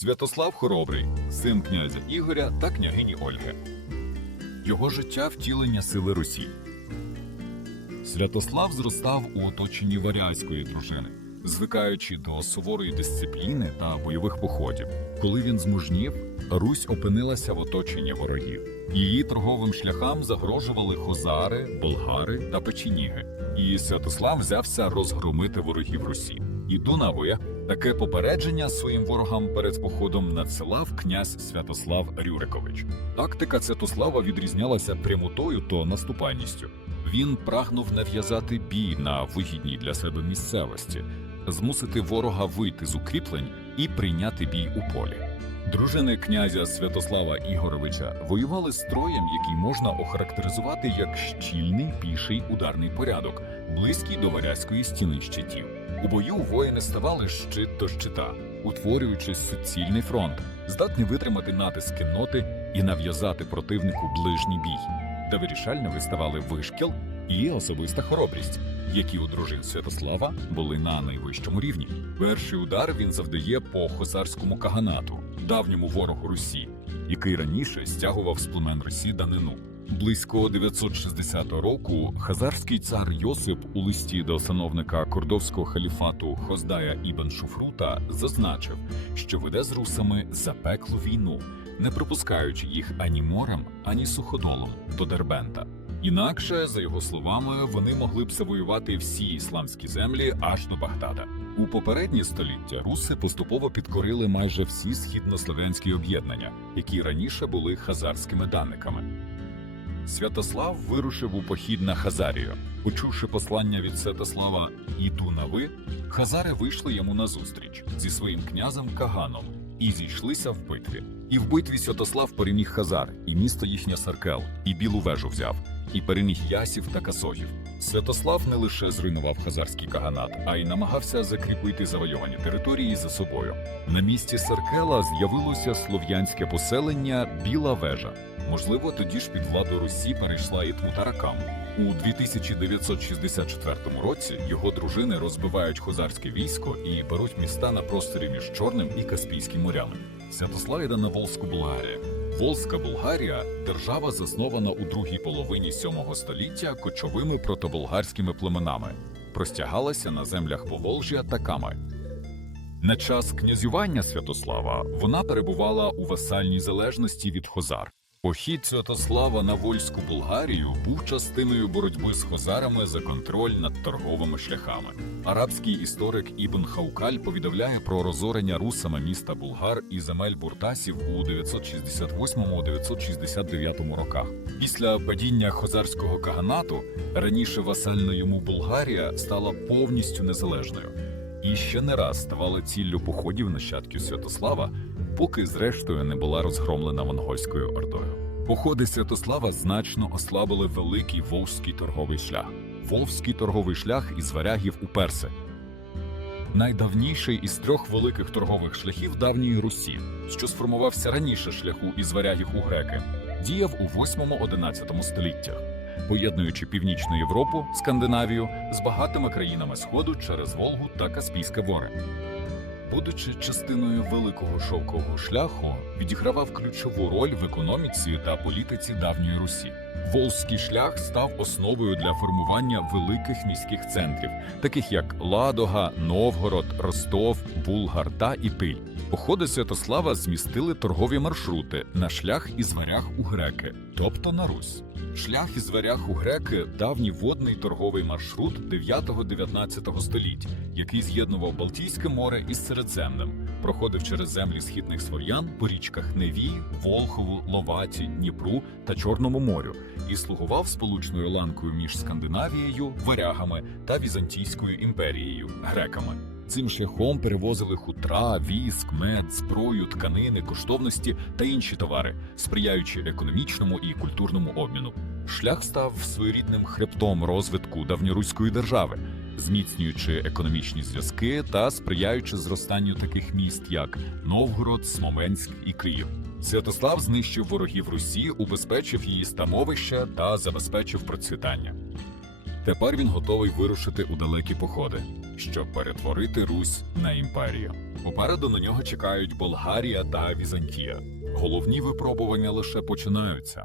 Святослав Хоробрий, син князя Ігоря та княгині Ольги. Його життя втілення сили Русі. Святослав зростав у оточенні варязької дружини, звикаючи до суворої дисципліни та бойових походів. Коли він змужнів, Русь опинилася в оточенні ворогів. Її торговим шляхам загрожували хозари, болгари та печеніги. І Святослав взявся розгромити ворогів Русі. Іду на ви. Таке попередження своїм ворогам перед походом надсилав князь Святослав Рюрикович. Тактика Святослава відрізнялася прямотою та наступальністю. Він прагнув нав'язати бій на вигідній для себе місцевості, змусити ворога вийти з укріплень і прийняти бій у полі. Дружини князя Святослава Ігоровича воювали строєм, який можна охарактеризувати як щільний піший ударний порядок, близький до варязької стіни щитів. У бою воїни ставали щит до щита, утворюючи суцільний фронт, здатні витримати натиск кінноти і нав'язати противнику ближній бій, де вирішальними ставали вишкіл і особиста хоробрість, які у дружин Святослава були на найвищому рівні. Перший удар він завдає по хозарському каганату, давньому ворогу Русі, який раніше стягував з племен Русі данину. Близько 960 року хазарський цар Йосип у листі до сановника кордовського халіфату Хоздая Ібн Шуфрута зазначив, що веде з русами запеклу війну, не пропускаючи їх ані морем, ані суходолом до Дербента. Інакше, за його словами, вони могли б завоювати всі ісламські землі аж до Багдада. У попередні століття руси поступово підкорили майже всі східнослов'янські об'єднання, які раніше були хазарськими данниками. Святослав вирушив у похід на Хазарію. Почувши послання від Святослава «Іду на ви», хазари вийшли йому назустріч зі своїм князем Каганом і зійшлися в битві. І в битві Святослав переміг Хазар, і місто їхнє Саркел, і білу вежу взяв, і переміг Ясів та Касогів. Святослав не лише зруйнував хазарський каганат, а й намагався закріпити завойовані території за собою. На місці Саркела з'явилося слов'янське поселення Біла вежа. Можливо, тоді ж під владу Русі перейшла і Тмутаракам. У 2964 році його дружини розбивають хозарське військо і беруть міста на просторі між Чорним і Каспійським морями. Святослав йде на Волзьку Болгарію. Волзька Болгарія держава заснована у другій половині 7 століття кочовими протоболгарськими племенами, простягалася на землях Поволжя та Ками. На час князювання Святослава вона перебувала у васальній залежності від Хозар. Похід Святослава на Вольську Болгарію був частиною боротьби з хозарами за контроль над торговими шляхами. Арабський історик Ібн Хаукаль повідомляє про розорення русами міста Булгар і земель буртасів у 968-969 роках. Після падіння хозарського каганату раніше васальна йому Болгарія стала повністю незалежною і ще не раз ставала ціллю походів нащадків Святослава, поки зрештою не була розгромлена монгольською ордою. Походи Святослава значно ослабили великий Волжський торговий шлях. Волжський торговий шлях із варягів у перси. Найдавніший із трьох великих торгових шляхів давньої Русі, що сформувався раніше шляху із варягів у греки, діяв у 8-11 століттях, поєднуючи північну Європу, Скандинавію з багатими країнами Сходу через Волгу та Каспійське море. Будучи частиною великого шовкового шляху, відігравав ключову роль в економіці та політиці давньої Русі. Волзький шлях став основою для формування великих міських центрів, таких як Ладога, Новгород, Ростов, Булгар та Іпиль. Походи Святослава змістили торгові маршрути на шлях із варяг у греки, тобто на Русь. Шлях із варяг у греки давній водний торговий маршрут 9-19 століть, який з'єднував Балтійське море із Середземним, проходив через землі східних слов'ян по річках Неві, Волхову, Ловаті, Дніпру та Чорному морю і слугував сполучною ланкою між Скандинавією, варягами та Візантійською імперією греками. Цим шляхом перевозили хутра, віск, мед, зброю, тканини, коштовності та інші товари, сприяючи економічному і культурному обміну. Шлях став своєрідним хребтом розвитку давньоруської держави, зміцнюючи економічні зв'язки та сприяючи зростанню таких міст, як Новгород, Смоленськ і Київ. Святослав знищив ворогів Русі, убезпечив її становище та забезпечив процвітання. Тепер він готовий вирушити у далекі походи. щоб перетворити Русь на імперію. Попереду на нього чекають Болгарія та Візантія. Головні випробування лише починаються.